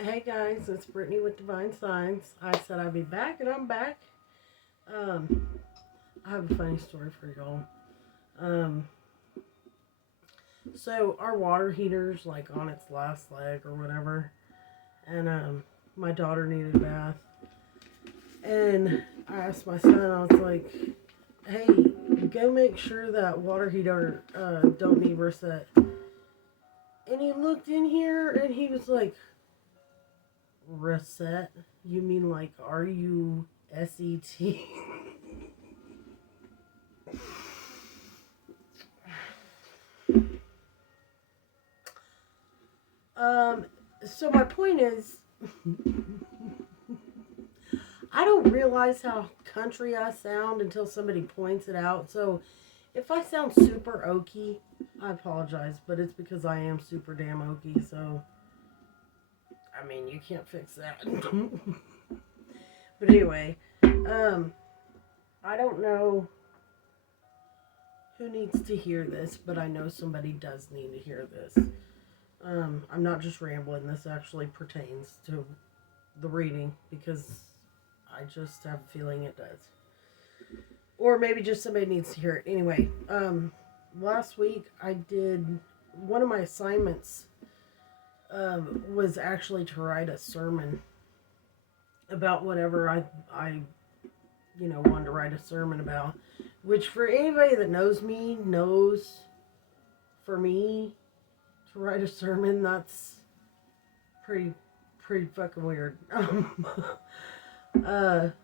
Hey guys, it's Brittany with Divine Signs. I said I'd be back, and I'm back. Um, I have a funny story for y'all. Um, so our water heater's like on its last leg or whatever, and my daughter needed a bath, and I asked my son. I was like, "Hey, go make sure that water heater don't need reset." And he looked in here, and he was like, "Reset? You mean like RUSET?" So my point is, I don't realize how country I sound until somebody points it out. So if I sound super oaky, I apologize, but it's because I am super damn oaky. So I mean, you can't fix that. But anyway, I don't know who needs to hear this, but I know somebody does need to hear this. I'm not just rambling. This actually pertains to the reading because I just have a feeling it does. Or maybe just somebody needs to hear it. Anyway, last week I did one of my assignments was actually to write a sermon about whatever I wanted to write a sermon about. Which for anybody that knows me knows, for me to write a sermon, that's pretty fucking weird. But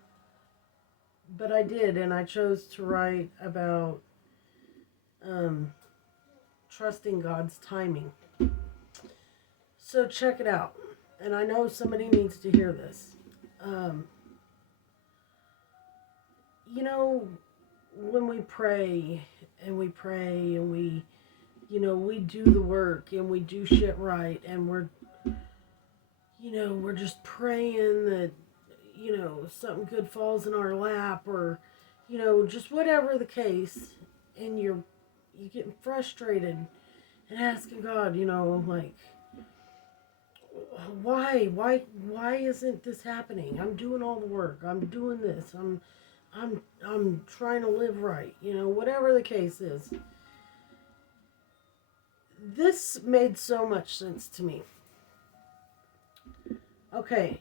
I did, and I chose to write about trusting God's timing. So check it out. And I know somebody needs to hear this. When we pray and we pray and we do the work and we do shit right, and we're just praying that, something good falls in our lap, or, just whatever the case, and you getting frustrated and asking God, like, why isn't this happening? I'm doing all the work. I'm doing this. I'm trying to live right. Whatever the case is. This made so much sense to me. Okay.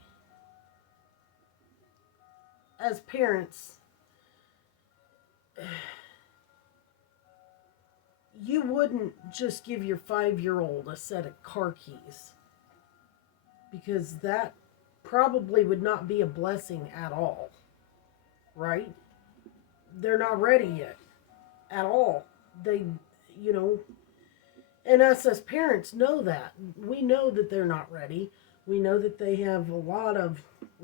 As parents, you wouldn't just give your 5-year-old a set of car keys, because that probably would not be a blessing at all, right? They're not ready yet at all. And us as parents know that. We know that they're not ready. We know that they have a lot of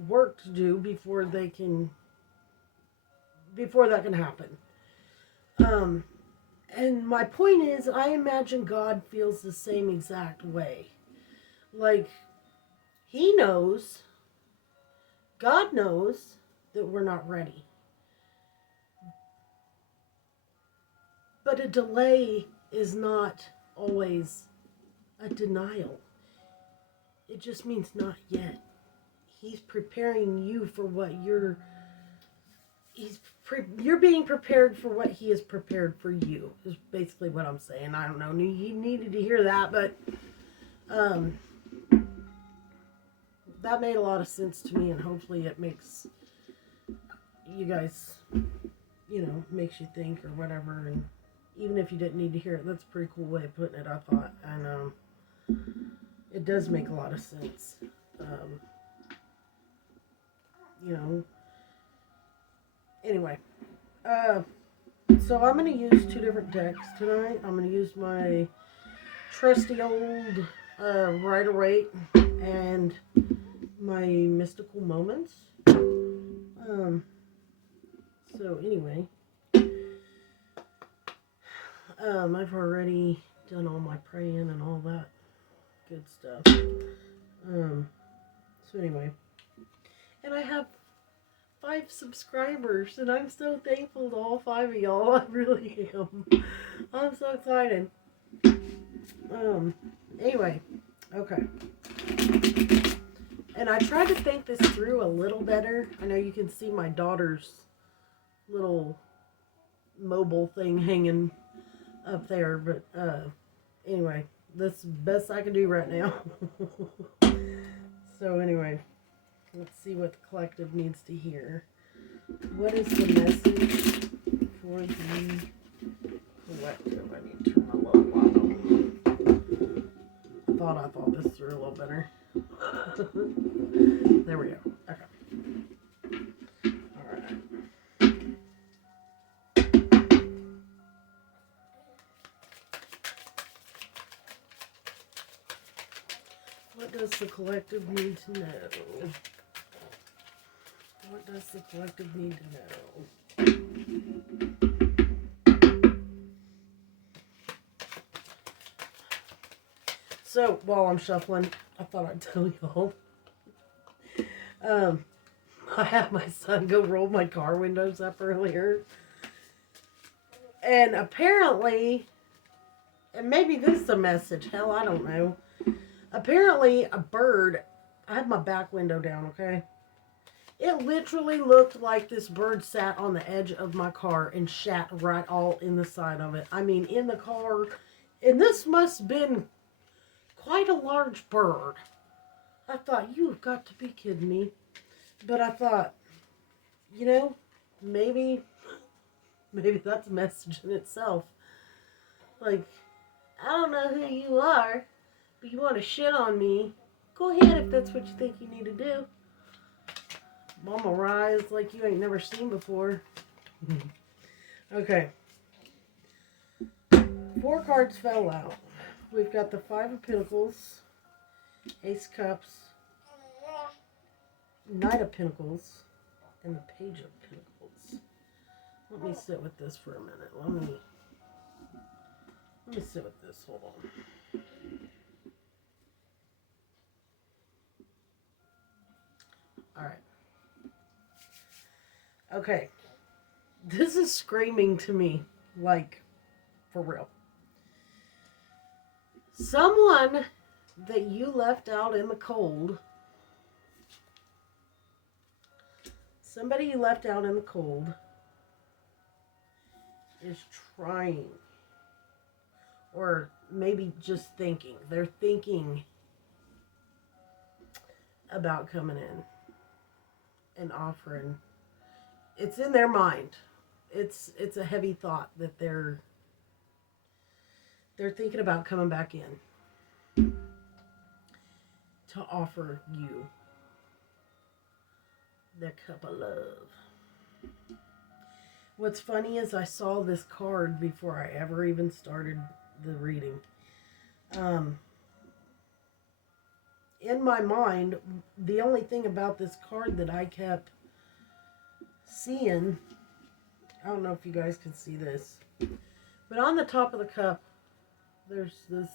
work to do before that can happen. And my point is, I imagine God feels the same exact way. Like, God knows that we're not ready. But a delay is not always a denial. It just means not yet. He's preparing you for what you're being prepared for what he has prepared for you, is basically what I'm saying. I don't know, you needed to hear that, but that made a lot of sense to me, and hopefully it makes you guys, makes you think or whatever. And even if you didn't need to hear it, that's a pretty cool way of putting it, I thought. And it does make a lot of sense. Anyway, so I'm going to use 2 different decks tonight. I'm going to use my trusty old Rider-Waite and my Mystical Moments. So anyway, I've already done all my praying and all that good stuff. So anyway, and I have 5 subscribers, and I'm so thankful to all 5 of y'all. I really am. I'm so excited. Anyway, okay. I tried to think this through a little better. I know you can see my daughter's little mobile thing hanging up there, but anyway, that's the best I can do right now. So anyway, let's see what the collective needs to hear. What is the message for the collective? I need to turn my little light on. I thought this through a little better. There we go. Okay. Alright. What does the collective need to know? What does the collective need to know? So, while I'm shuffling, I thought I'd tell y'all. I had my son go roll my car windows up earlier. And apparently, and maybe this is a message, hell, I don't know. Apparently, a bird, I had my back window down, okay? It literally looked like this bird sat on the edge of my car and shat right all in the side of it. I mean, in the car. And this must have been quite a large bird. I thought, you've got to be kidding me. But I thought, you know, maybe that's a message in itself. Like, I don't know who you are, but you want to shit on me. Go ahead if that's what you think you need to do. Mama rise like you ain't never seen before. Okay. 4 cards fell out. We've got the 5 of Pentacles, Ace of Cups, Knight of Pentacles, and the Page of Pentacles. Let me sit with this for a minute. Let me sit with this. Hold on. All right. Okay. This is screaming to me, like, for real. Someone that you left out in the cold. Somebody you left out in the cold is trying, or maybe just thinking. They're thinking about coming in and offering. It's in their mind. It's a heavy thought that they're thinking about coming back in to offer you their cup of love. What's funny is I saw this card before I ever even started the reading. In my mind, the only thing about this card that I kept seeing, I don't know if you guys can see this, but on the top of the cup, there's this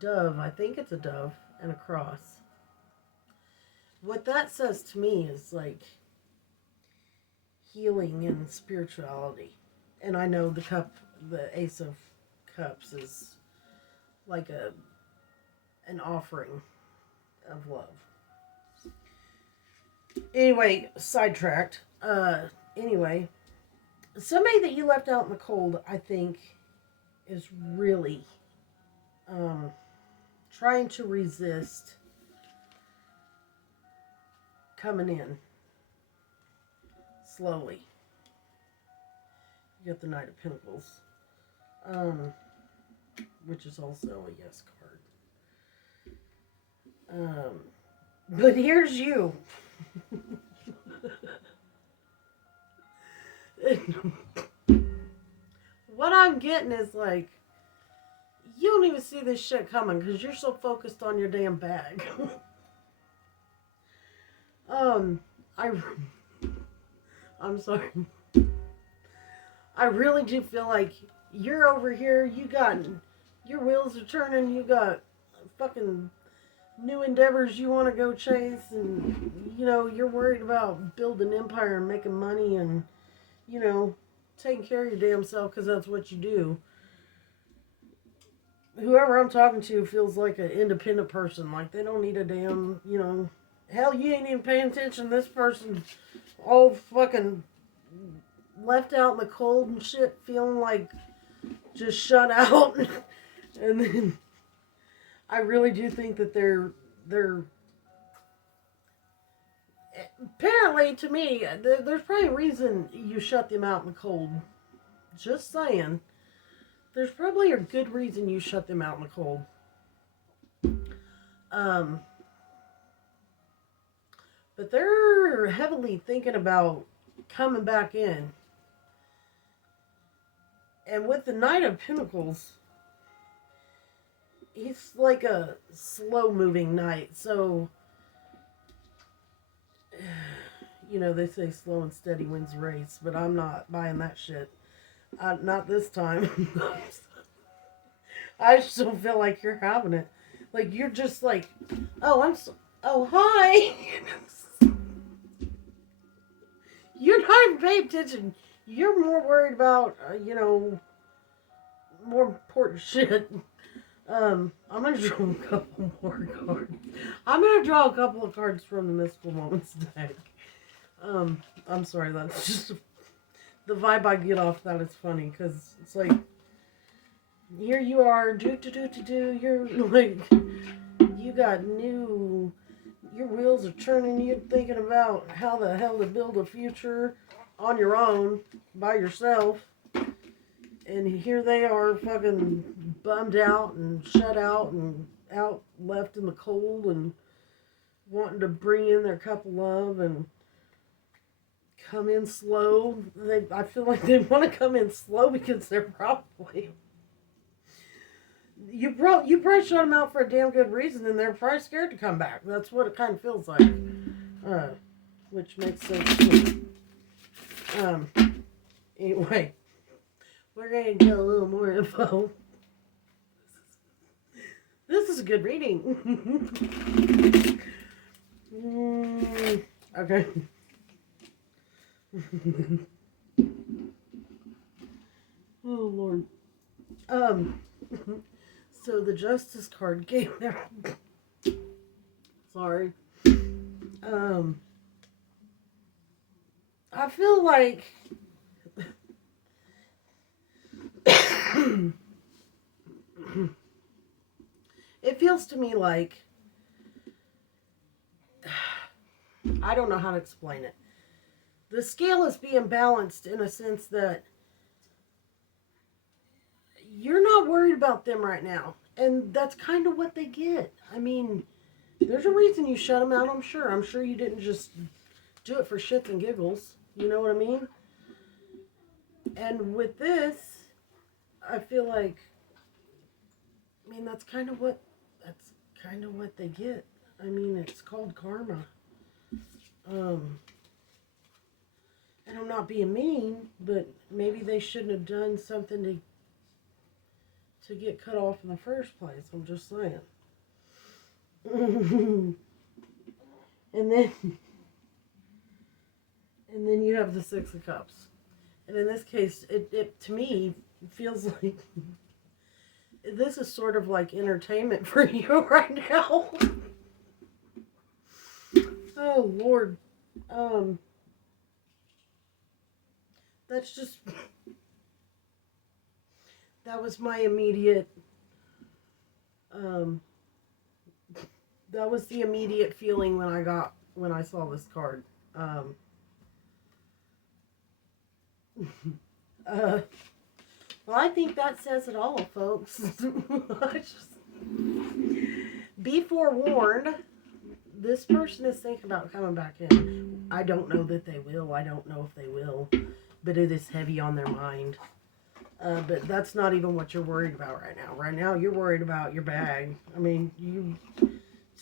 dove. I think it's a dove and a cross. What that says to me is like healing and spirituality. And I know the cup, the Ace of Cups, is like an offering of love. Anyway, sidetracked. Anyway, somebody that you left out in the cold, I think, is really trying to resist coming in slowly. You got the Knight of Pentacles, which is also a yes card. But here's you. What I'm getting is like, you don't even see this shit coming because you're so focused on your damn bag. I'm sorry. I really do feel like you're over here, your wheels are turning, you got fucking new endeavors you want to go chase, and, you know, you're worried about building an empire and making money and, you know, taking care of your damn self because that's what you do. whoever I'm talking to feels like an independent person. Like they don't need a damn, hell, you ain't even paying attention. This person all fucking left out in the cold and shit, feeling like just shut out. And then I really do think that they're apparently to me, there's probably a reason you shut them out in the cold. Just saying. There's probably a good reason you shut them out in the cold. Um, but they're heavily thinking about coming back in. And with the Knight of Pentacles, he's like a slow moving knight. So, they say slow and steady wins the race, but I'm not buying that shit. Not this time. I just don't feel like you're having it. Like, you're just like, oh, hi. You're not even paying attention. You're more worried about, more important shit. I'm going to draw a couple more cards. I'm going to draw a couple of cards from the Mystical Moments deck. I'm sorry, that's just the vibe I get off that is funny, because it's like, here you are, you're like, you got your wheels are turning, you're thinking about how the hell to build a future on your own, by yourself, and here they are fucking bummed out and shut out and out left in the cold and wanting to bring in their cup of love and come in slow. I feel like they want to come in slow because they're probably... You probably shut them out for a damn good reason, and they're probably scared to come back. That's what it kind of feels like, which makes sense to me. Anyway, we're gonna get a little more info. This is a good reading. Okay. Oh Lord. So the Justice card came out. Sorry. I feel like it feels to me like I don't know how to explain it. The scale is being balanced in a sense that you're not worried about them right now. And that's kind of what they get. I mean, there's a reason you shut them out, I'm sure. I'm sure you didn't just do it for shits and giggles. You know what I mean? And with this, I feel like, that's kind of what they get. I mean, it's called karma. And I'm not being mean, but maybe they shouldn't have done something to get cut off in the first place. I'm just saying. And then you have the Six of Cups. And in this case, it to me feels like this is sort of like entertainment for you right now. Oh Lord. That's just... That was my immediate... that was the immediate feeling when I saw this card. Well, I think that says it all, folks. Be forewarned. This person is thinking about coming back in. I don't know that they will. I don't know if they will. But it is heavy on their mind. But that's not even what you're worried about right now. Right now, you're worried about your bag. I mean,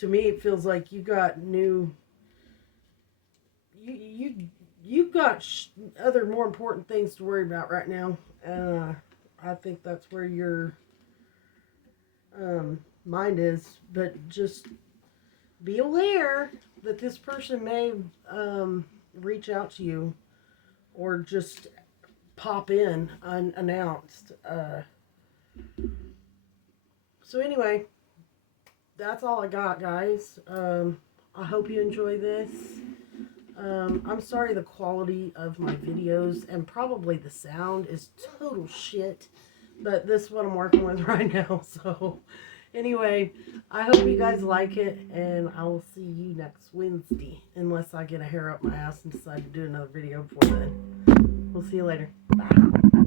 to me, it feels like you got new... You've got other more important things to worry about right now. I think that's where your mind is. But just be aware that this person may reach out to you or just pop in unannounced. So anyway, that's all I got, guys. I hope you enjoy this. I'm sorry the quality of my videos and probably the sound is total shit. But this is what I'm working with right now. So anyway, I hope you guys like it. And I will see you next Wednesday. Unless I get a hair up my ass and decide to do another video before then. We'll see you later. Bye.